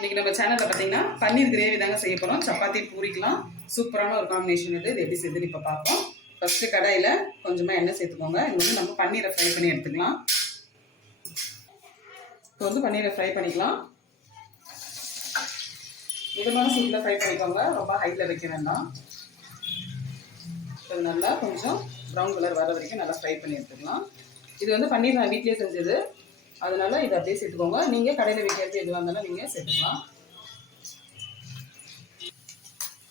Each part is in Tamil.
இன்னைக்கு நம்ம சேனலில் பார்த்தீங்கன்னா பன்னீர் கிரேவி தாங்க செய்ய போகிறோம். சப்பாத்தி பூரிக்கலாம் சூப்பரான ஒரு காம்பினேஷன் இது. எப்படி செய்யுதுன்னு இப்போ பார்ப்போம். ஃபஸ்ட்டு கடாயில் கொஞ்சமாக எண்ணெய் சேர்த்துக்கோங்க. இது வந்து நம்ம பன்னீரை ஃப்ரை பண்ணி எடுத்துக்கலாம். இப்போ வந்து பன்னீரை ஃப்ரை பண்ணிக்கலாம். மிதமான சூட்டில் ஃப்ரை பண்ணிக்கோங்க, ரொம்ப ஹைட்டில் வைக்க வேண்டாம். இது நல்லா கொஞ்சம் ப்ரௌன் கலர் வர வரைக்கும் நல்லா ஃப்ரை பண்ணி எடுத்துக்கலாம். இது வந்து பன்னீர் நான் வீட்டிலே செஞ்சது, அதனால இதை அப்படியே சேர்த்துக்கோங்க. நீங்கள் கடையில் வைக்கிறது எதுவாக இருந்தாலும் நீங்கள் சேர்த்துக்கலாம்.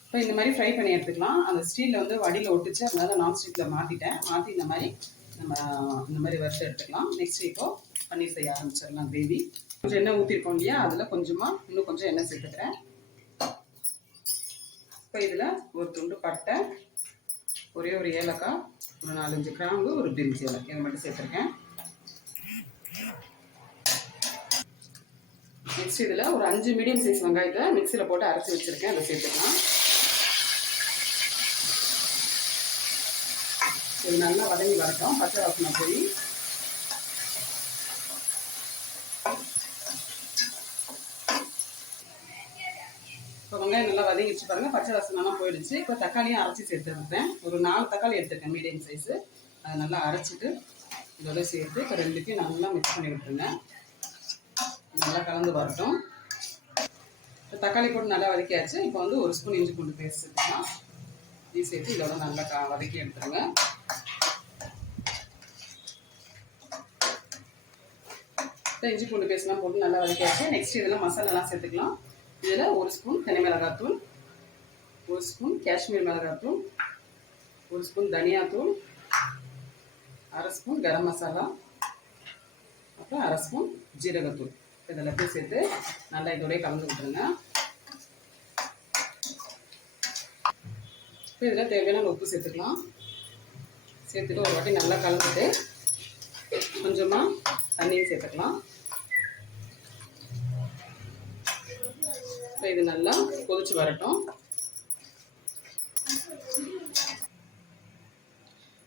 இப்போ இந்த மாதிரி ஃப்ரை பண்ணி எடுத்துக்கலாம். அந்த ஸ்டீலில் வந்து வடியில் ஒட்டுச்சு, அதனால நான் ஸ்டிக்கில் மாற்றி இந்த மாதிரி வறுத்து எடுத்துக்கலாம். நெக்ஸ்ட் இப்போது பன்னீர் செய்ய ஆரம்பிச்சிடலாம். கிரேவி கொஞ்சம் எண்ணெய் ஊற்றிருக்கோம் இல்லையா, அதில் இன்னும் கொஞ்சம் எண்ணெய் சேர்த்துக்கிறேன். இப்போ இதில் ஒரு துண்டு பட்டை, ஒரே ஒரு ஏலக்காய், ஒரு 4-5 கிராம்பு, ஒரு பிரிஞ்சி இலை, இதை மட்டும் சேர்த்துருக்கேன். நெக்ஸ்ட் இதில் ஒரு 5 மீடியம் சைஸ் வெங்காயத்தை மிக்சியில் போட்டு அரைச்சி வச்சுருக்கேன், அதை சேர்த்துக்கலாம். இது நல்லா வதங்கி வரட்டும், பச்சை வாசனை போய். இப்போ வெங்காயம் நல்லா வதங்கிடுச்சு பாருங்கள், பச்சை வாசனைலாம் போயிடுச்சு. இப்போ தக்காளியும் அரைச்சி சேர்த்துருக்கேன். ஒரு 4 தக்காளி எடுத்துருக்கேன் மீடியம் சைஸு. அதை நல்லா அரைச்சிட்டு இதோட சேர்த்து இப்போ ரெண்டுத்தையும் நல்லா மிக்ஸ் பண்ணி விட்டுருங்க. நல்லா கலந்து வரட்டும். இப்போ தக்காளி போட்டு நல்லா வதக்கியாச்சு. இப்போ வந்து 1 ஸ்பூன் இஞ்சி பூண்டு பேஸ்ட் சேர்த்துக்கலாம். இது சேர்த்து இதோட நல்லா வதக்கி எடுத்துருங்க. இஞ்சி பூண்டு பேஸ்ட்லாம் போட்டு நல்லா வதக்கியாச்சு. நெக்ஸ்ட் இதெல்லாம் மசாலாலாம் சேர்த்துக்கலாம். இதில் 1 ஸ்பூன் தனி மிளகாத்தூள், 1 ஸ்பூன் காஷ்மீர் மிளகாத்தூள், 1 ஸ்பூன் தனியாத்தூள், 1/2 ஸ்பூன் கரம் மசாலா, அப்புறம் 1/2 ஸ்பூன் ஜீரகத்தூள். இதெல்லாத்தையும் சேர்த்து நல்லா இதோடய கலந்து விட்டுருங்க. இப்போ இதில் தேவையான உப்பு சேர்த்துக்கலாம். சேர்த்துட்டு ஒரு வாட்டி நல்லா கலந்துட்டு கொஞ்சமாக தண்ணியும் சேர்த்துக்கலாம். இப்போ இது நல்லா கொதிச்சு வரட்டும்.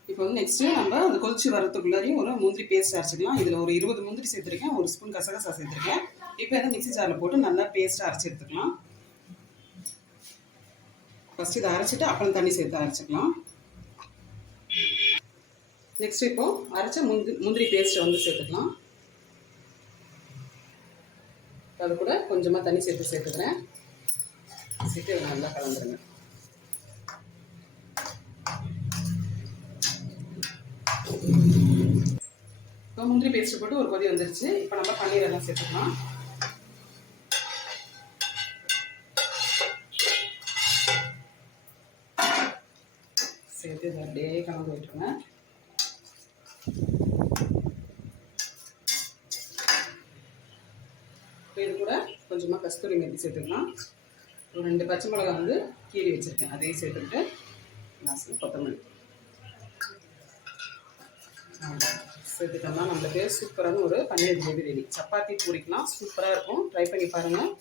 இப்போ வந்து நெக்ஸ்ட்டு நம்ம அந்த கொதிச்சு வரதுக்குள்ளாரையும் ஒரு முந்திரி பேஸ்ட் அரைச்சிக்கலாம். இதில் ஒரு 20 முந்திரி சேர்த்துருக்கேன், 1 ஸ்பூன் கசகசா சேர்த்துருக்கேன். இப்போ இதை மிக்ஸி ஜாரில் போட்டு நல்லா பேஸ்ட்டாக அரைச்சி எடுத்துக்கலாம். ஃபஸ்ட்டு இதை அரைச்சிட்டு அப்புறம் தண்ணி சேர்த்து அரைச்சிக்கலாம். நெக்ஸ்ட் இப்போது அரைச்ச முந்திரி பேஸ்ட்டை வந்து சேர்த்துக்கலாம். அது கூட கொஞ்சமாக தண்ணி சேர்த்துக்கிறேன். சேர்த்து அதை நல்லா கலந்துருங்க. இப்போ முந்திரி பேஸ்ட்டு போட்டு ஒரு கொதி வந்துருச்சு. இப்போ நம்ம பன்னீர் எல்லாம் சேர்த்துக்கலாம். சேர்த்து இதை அப்படியே கலந்து விட்டுருங்க. இது கூட கொஞ்சமாக கஸ்தூரி மெத்தி சேர்த்துக்கலாம். ஒரு 2 பச்சை மிளகாய் வந்து கீறி வச்சுருக்கேன், அதையும் சேர்த்துக்கிட்டு லாஸ்ட்டில் கொத்தமல்லி சேர்த்துட்டோம்னா நம்மளுக்கு சூப்பரான ஒரு பன்னீர் கிரேவி ரெடி. சப்பாத்தி பூரிக்கலாம் சூப்பராக இருக்கும். ட்ரை பண்ணி பாருங்கள்.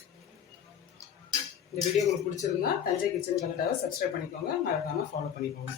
இந்த வீடியோ உங்களுக்கு பிடிச்சிருந்தா தஞ்சை கிச்சன் கலட்டாவை சப்ஸ்கிரைப் பண்ணிக்கோங்க, மறக்காமல் ஃபாலோ பண்ணிக்கோங்க.